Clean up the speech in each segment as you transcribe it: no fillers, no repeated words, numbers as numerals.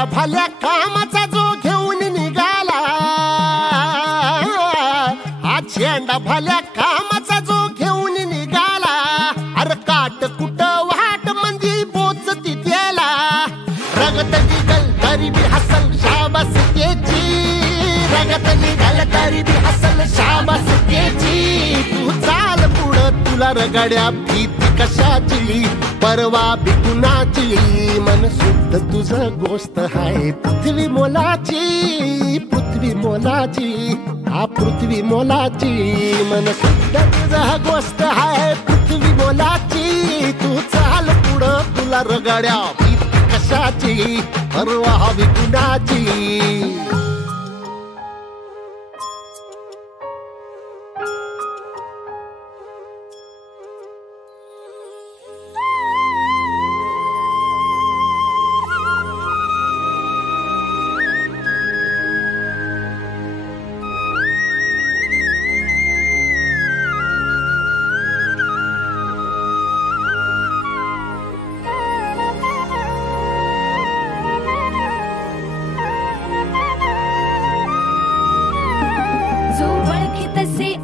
चेंडा भल्या कामाचा जो घेऊन निघाला, हा चेंडा भल्या कामाचा जो घेऊन निघाला, अरे काट कुट वाट मंदी बोचती त्याला, रगत निघल तरी बी हसल शाबास त्याची, रगत निघल तरी बी हसल शाबास त्याची. तू चाल पुढं तुला रगड्या भीती कशाची, परवा बी कुणाची, मन शुद्ध तुझं गोष्ट हाय पृथ्वी मोलाची, पृथ्वी मोलाची, हा पृथ्वी मोलाची, मन शुद्ध तुझं गोष्ट हाय पृथ्वी मोलाची. तू चाल पुढं तुला रगड्या भीती कशाची, परवा बी कुणाची.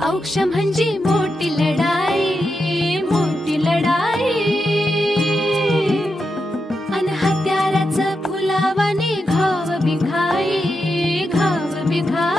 औक्ष म्हणजे मोठी लढाई, मोठी लढाई, अन हत्याराचं फुलावाने घाव बिघाई, घाव बिघाई.